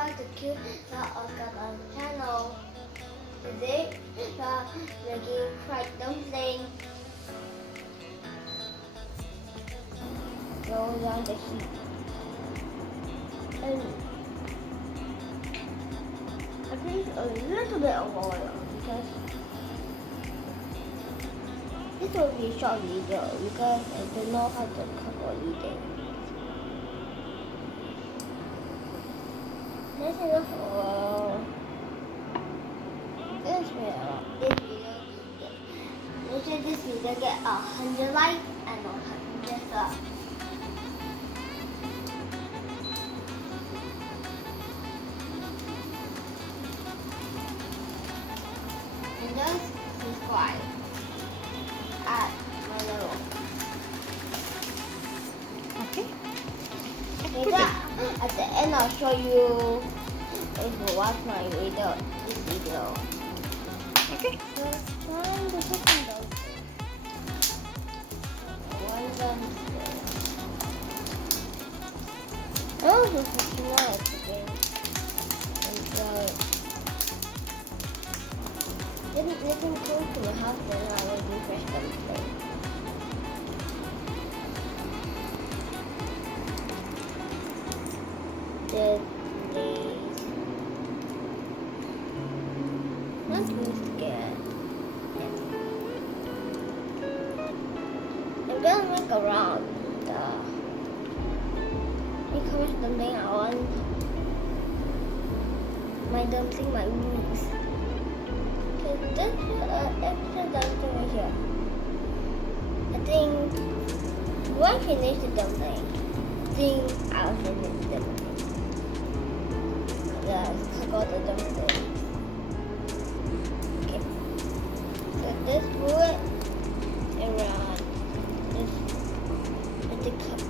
subscribe to Q Oscar channel. Today we are making fried dumpling. Go down the heat. And I think a little bit of oil because this will be a short video because I don't know how to cook or eat it. There's enough oil. This video, make sure this video get 100 likes and 100 subs. And just subscribe at my level. Okay. Later, at the end, I'll show you if you watch my video, this video. Okay. First time the second dumpling. One dumpling. Oh, this is smart again. And so, didn't cook to my house and I will do fresh dumpling. Then these. Not too scared. I'm gonna make around make how much dumpling I want. My dumpling might lose. Cause there's extra dumpling right here. I think when I finish the dumpling, I think I'll finish the dumpling. Cook all the dumpling. Okay. So this wood around this with the cup.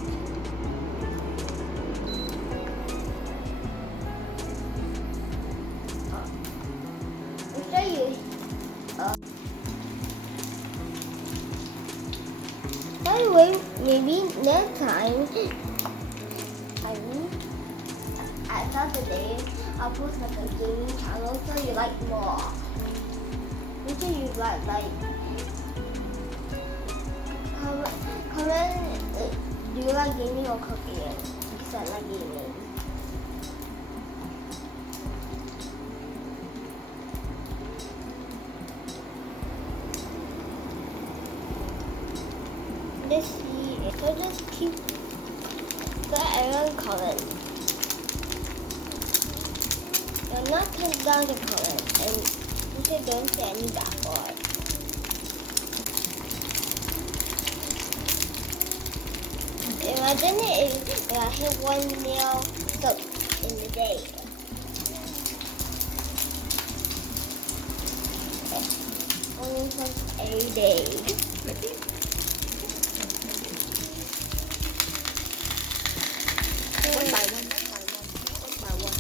I'll show you. By the way, maybe next time at Saturday I'll post like a gaming channel so you like more. Make sure you like comment do you like gaming or cooking? Because I like gaming. Let's see, so just keep the everyone comment. Do not cut down the comment and you should don't say any bad word. Imagine if I hit 1 meal soap in the day. Only soap every day. One by one, one by one.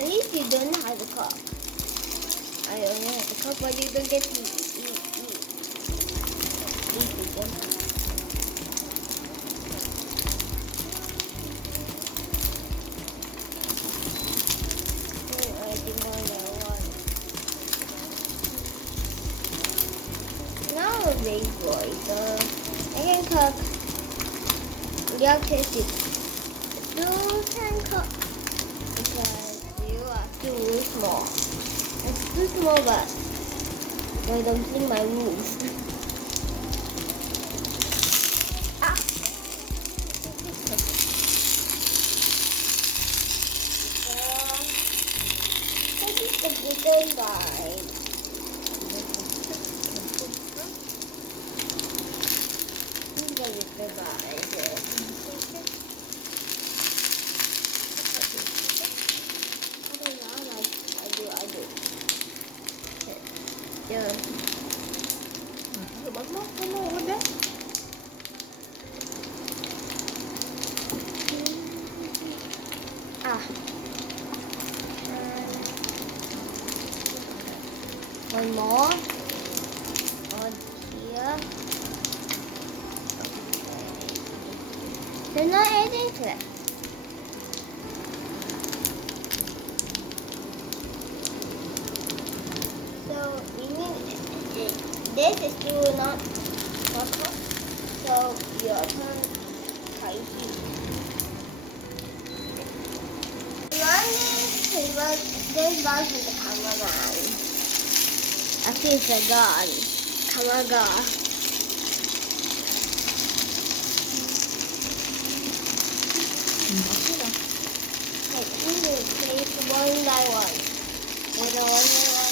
At least you don't know how to cook. I only have to cook, but you don't get to eat. Eat people. Oh, I think I know one. Now I'm a big boy, so I can cook. You have to see. You can cook because you are too small. It's too small, but my dumpling might move. Ah! This is the bigger guy. This is the bigger guy. I do. Yeah. One more over there. Ah. One more. On here. They're not eating today. So we need this is still not cooked. So your turn, Kaisi. There's bugs in the cameraman. I think it's a gun. Camera. I think they place one by one. And the one by one.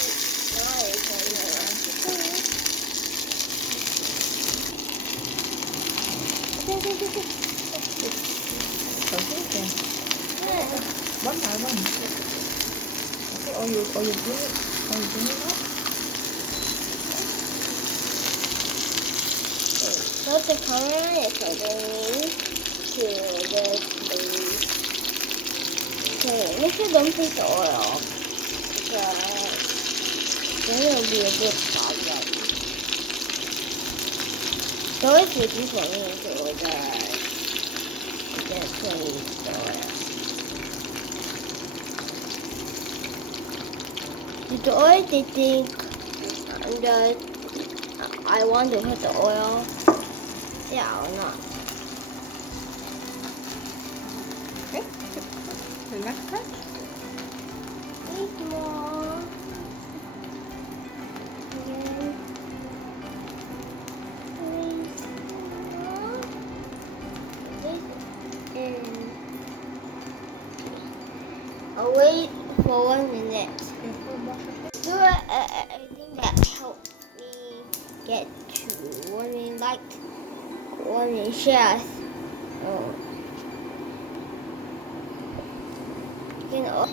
One by one. Okay, or you bring it up. So the camera is holding to this place. Okay, make sure don't take the oil because then it'll be a big problem. So it's easy for me to just place the oil. Did the oil they think I want to put the oil? Yeah or not? Okay. The next part. Need more. Again. Please more. This in. I'll wait for 1 minute. Do a thing that helps me get to 1 minute like 1 minute shares. Oh. You know.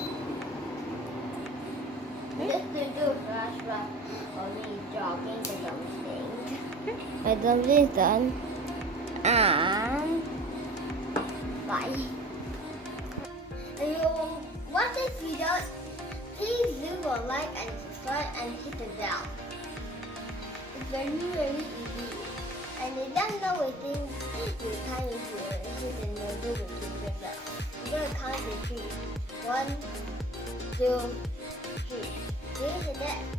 Just to do a flashback of me jogging the dumpling. My dumpling's done. And bye. If you want this video, please leave a like and subscribe and hit the bell. It's very easy. And if you know we think you can hit the notification bell. We're gonna count to 3. 1, 2, 3. See you next.